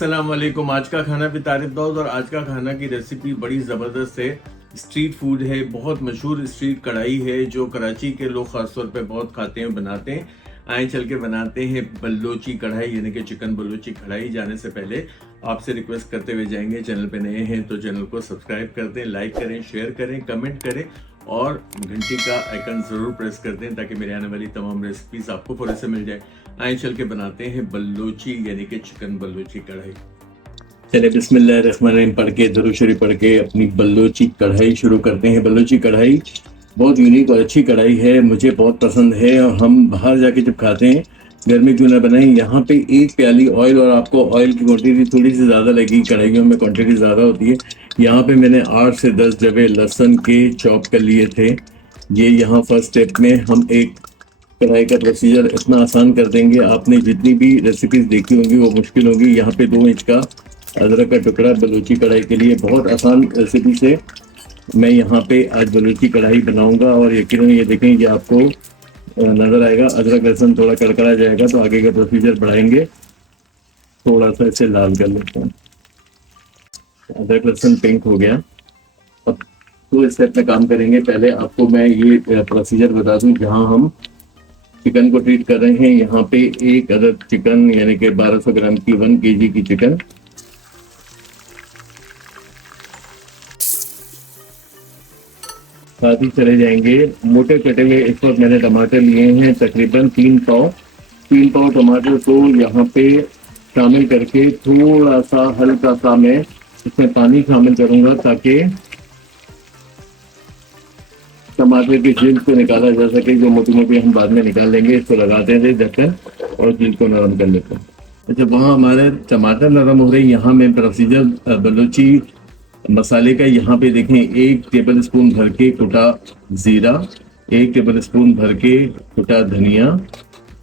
अस्सलाम वालेकुम। आज का खाना भी तारिफ दाऊद और आज का खाना की रेसिपी बड़ी ज़बरदस्त है। स्ट्रीट फूड है, बहुत मशहूर स्ट्रीट कढ़ाई है जो कराची के लोग ख़ास तौर पे बहुत खाते हैं, बनाते हैं। आए चल के बनाते हैं बल्लोची कढ़ाई, यानी कि चिकन बल्लोची कढ़ाई। जाने से पहले आपसे रिक्वेस्ट करते हुए जाएंगे, चैनल पे नए हैं तो चैनल को सब्सक्राइब कर दें, लाइक करें, शेयर करें, कमेंट करें और घंटी का आइकन ज़रूर प्रेस कर दें ताकि मेरे आने वाली तमाम रेसिपीज़ आपको फौरन से मिल जाए। आए चल के बनाते हैं बल्लोची यानी कि चिकन बल्लोची कढ़ाई। चले बिस्मिल्लाहिर्रहमानिर्रहीम पढ़ के दुरूद शरीफ पढ़ के अपनी बल्लोची कढ़ाई शुरू करते हैं। बल्लोची कढ़ाई बहुत यूनिक और अच्छी कढ़ाई है, मुझे बहुत पसंद है और हम बाहर जाके जब खाते हैं, घर में क्यों ना बनाएं। यहाँ पे एक प्याली ऑयल, और आपको ऑयल की क्वांटिटी थोड़ी सी ज़्यादा लगेगी, कढ़ाइयों में क्वांटिटी ज़्यादा होती है। यहाँ पे मैंने 8 से 10 जबे लहसुन के चॉप कर लिए थे। ये यहाँ फर्स्ट स्टेप में हम एक कढ़ाई का प्रोसीजर इतना आसान कर देंगे। आपने जितनी भी रेसिपीज देखी होंगी वो मुश्किल होगी। यहाँ पे 2 इंच का अदरक का टुकड़ा बलूची कढ़ाई के लिए बहुत आसान रेसिपी से मैं यहाँ पे आज बलूची कढ़ाई बनाऊंगा और यकीनन ये देखें कि आपको नजर आएगा अदरक लहसुन थोड़ा कड़कड़ा जाएगा तो आगे का प्रोसीजर बढ़ाएंगे। थोड़ा सा इसे लाल कर लेते हैं। अदरक लहसुन पिंक हो गया। अब 2 स्टेप में काम करेंगे। पहले आपको मैं ये प्रोसीजर बता दूं जहाँ हम चिकन को ट्रीट कर रहे हैं। यहाँ पे एक अदद चिकन यानी कि 1200 ग्राम की 1 केजी की चिकन, साथ ही चले जाएंगे मोटे कटे हुए। इस वक्त मैंने टमाटर लिए हैं तकरीबन 3 पाव टमाटर को यहाँ पे शामिल करके थोड़ा सा हल्का सा मैं इसमें पानी शामिल करूंगा ताकि टमाटर की छील को निकाला जा सके। जो मोटी मोटी हम बाद में निकाल लेंगे। इसको लगाते हैं ढक्कन और छील को नरम कर लेते हैं। अच्छा, वहाँ हमारे टमाटर नरम हो रहे हैं। यहाँ मैं प्रोसीजर बलूची मसाले का यहाँ पे देखें 1 टेबल स्पून भर के कुटा जीरा, 1 टेबल स्पून भर के कुटा धनिया,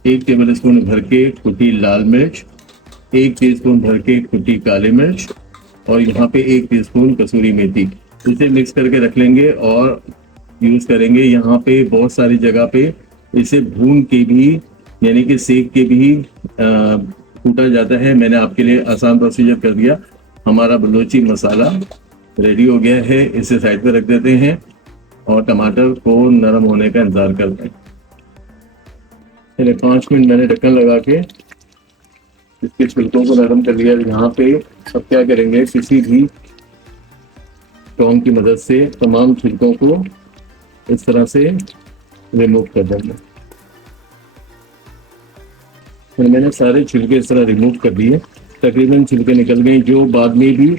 1 टेबल स्पून भर के कुटी लाल मिर्च, 1 टीस्पून भर के कुटी काली मिर्च और यहाँ पे 1 टीस्पून कसूरी मेथी। इसे मिक्स करके रख लेंगे और यूज करेंगे। यहाँ पे बहुत सारी जगह पे इसे भून के भी यानी कि सेक के भी कूटा जाता है। मैंने आपके लिए आसान प्रोसीजर कर दिया। हमारा बलूची मसाला रेडी हो गया है। इसे साइड पे रख देते हैं और टमाटर को नरम होने का इंतजार करते हैं। चलिए 5 मिनट मैंने ढक्कन लगा के इसके छिलकों को नरम कर लिया। यहाँ पे अब क्या करेंगे, किसी भी टोंग की मदद से तमाम छिलकों को इस तरह से रिमूव कर देंगे। तो मैंने सारे छिलके इस तरह रिमूव कर दिए। तकरीबन छिलके निकल गए। जो बाद में भी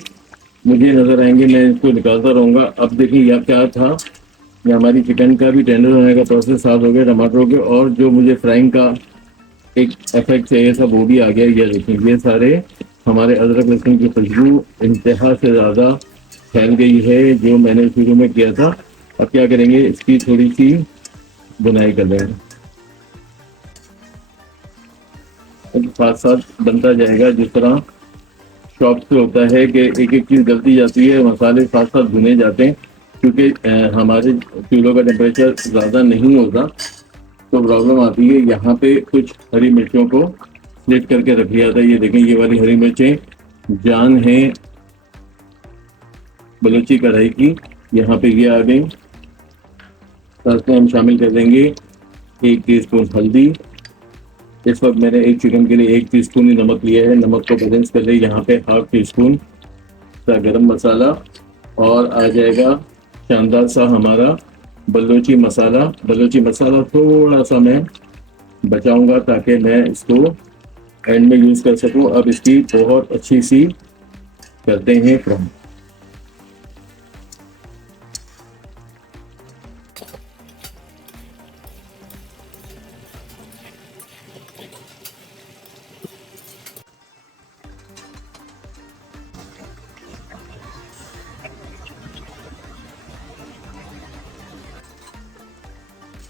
मुझे नजर आएंगे मैं इसको निकालता रहूँगा। अब देखिए यह क्या था, ये हमारी चिकन का भी टेंडर होने का प्रोसेस साथ हो गया टमाटरों के, और जो मुझे फ्राइंग का एक इफेक्ट चाहिए था वो भी आ गया। ये देखिए ये सारे हमारे अदरक लहसुन की खुशबू इंतहा से ज़्यादा फैल गई है जो मैंने शुरू में किया था। अब क्या करेंगे, इसकी थोड़ी सी बुनाई कर देंगे। साथ साथ बनता जाएगा जिस तरह शॉप पे होता है कि एक एक चीज़ गलती जाती है, मसाले साथ साथ भुने जाते हैं। क्योंकि हमारे चूल्हों का टेम्परेचर ज़्यादा नहीं होता तो प्रॉब्लम आती है। यहाँ पे कुछ हरी मिर्चों को स्लिट करके रख लिया था। ये देखें ये वाली हरी मिर्चें जान है बलूची कढ़ाई की। यहाँ पे ये आ गई। साथ में हम शामिल कर देंगे 1 टीस्पून हल्दी। इस वक्त मैंने एक चिकन के लिए 1 टीस्पून ही नमक लिया है। नमक को बैलेंस कर ले। यहाँ पे 1/2 टीस्पून सा गरम मसाला और आ जाएगा शानदार सा हमारा बलूची मसाला। बलूची मसाला थोड़ा सा मैं बचाऊंगा ताकि मैं इसको एंड में यूज़ कर सकूं। अब इसकी बहुत अच्छी सी करते हैं फ्राई।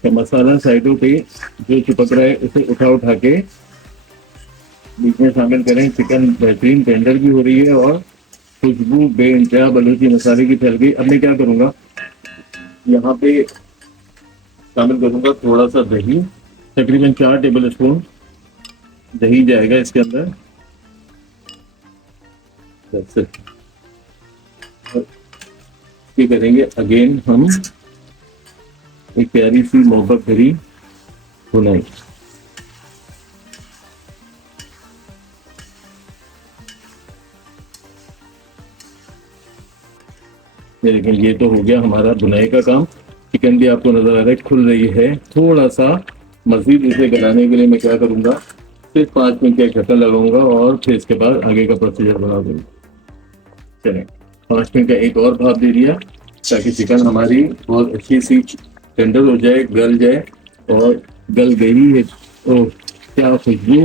तो मसाला साइडों पे जो चिपक रहा है उसे उठा के बीच में शामिल करें। चिकन बेहतरीन टेंडर भी हो रही है और खुशबू बेइंतहा बलूची मसाले की फैल गई। अब मैं क्या करूँगा, यहाँ पे शामिल करूँगा थोड़ा सा दही, तकरीबन 4 टेबल स्पून दही जाएगा इसके अंदर। That's it. और ये करेंगे अगेन हम एक प्यारी सी मोहब्बत भरी भुनाई। ये देखें, ये तो हो गया हमारा बुनाई का काम। चिकन भी आपको नजर आ रहा है खुल रही है। थोड़ा सा मजीद इसे गलाने के लिए मैं क्या करूंगा, सिर्फ 5 मिनट का ढक्कन लगाऊंगा और फिर इसके बाद आगे का प्रोसीजर बना दूंगा। चलें, 5 मिनट का एक और भाप दे दिया ताकि चिकन हमारी बहुत अच्छी सी टेंडर हो जाए, गल जाए। और गल गई है तो क्या खुशबू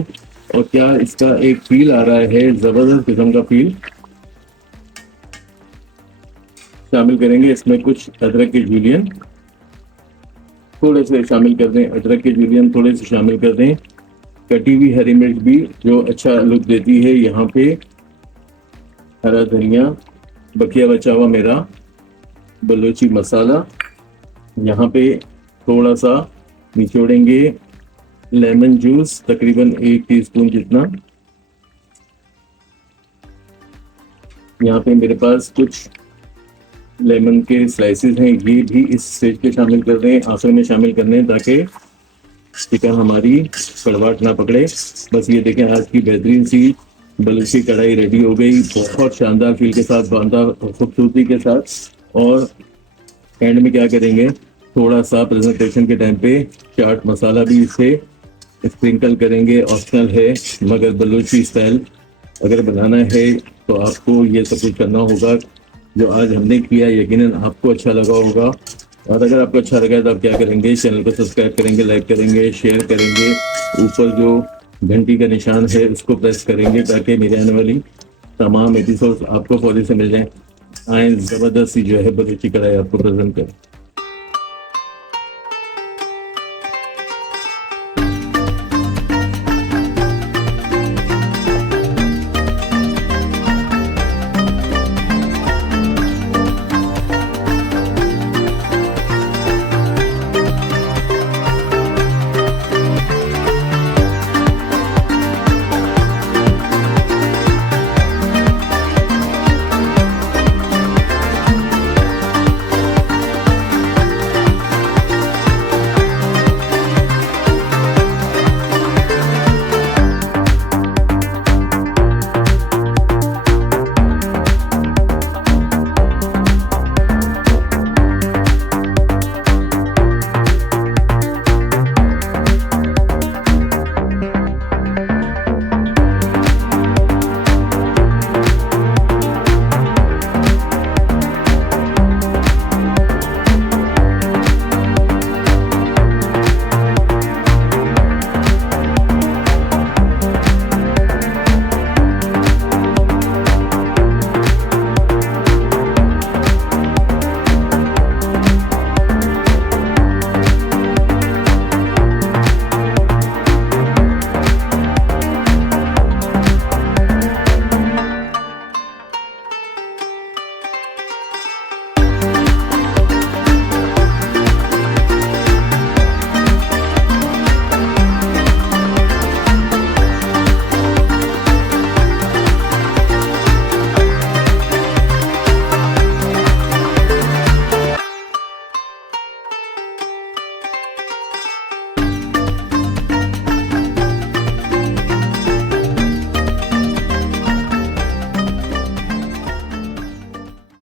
और क्या इसका एक फील आ रहा है, जबरदस्त किस्म का फील। शामिल करेंगे इसमें कुछ अदरक के जूलियन, थोड़े से शामिल कर दें अदरक के जूलियन, थोड़े से शामिल कर दें कटी हुई हरी मिर्च भी जो अच्छा लुक देती है। यहाँ पे हरा धनिया, बकिया बचा हुआ मेरा बलोची मसाला, यहाँ पे थोड़ा सा निचोड़ेंगे लेमन जूस, तकरीबन 1 टीस्पून जितना। यहाँ पे मेरे पास कुछ लेमन के स्लाइसेस हैं, ये भी इस स्टेज पे शामिल कर दें, आखिर में शामिल करने ताकि चिकन हमारी कड़वाहट ना पकड़े। बस ये देखें, आज की बेहतरीन सी बलूची कढ़ाई रेडी हो गई, बहुत शानदार फील के साथ, बांदा खूबसूरती के साथ। और एंड में क्या करेंगे, थोड़ा सा प्रेजेंटेशन के टाइम पे चाट मसाला भी इसे स्प्रिंकल करेंगे, ऑप्शनल है मगर बलूची स्टाइल अगर बनाना है तो आपको ये सब कुछ करना होगा। जो आज हमने किया यकीनन आपको अच्छा लगा होगा, और अगर आपको अच्छा लगा तो आप क्या करेंगे, चैनल को सब्सक्राइब करेंगे, लाइक करेंगे, शेयर करेंगे, ऊपर जो घंटी का निशान है उसको प्रेस करेंगे ताकि मेरे आने वाली तमाम एपिसोड्स आपको फौरी से मिल जाएं। आए जबरदस्त सी जो है बलूची कढ़ाई आपको प्रेजेंट करें।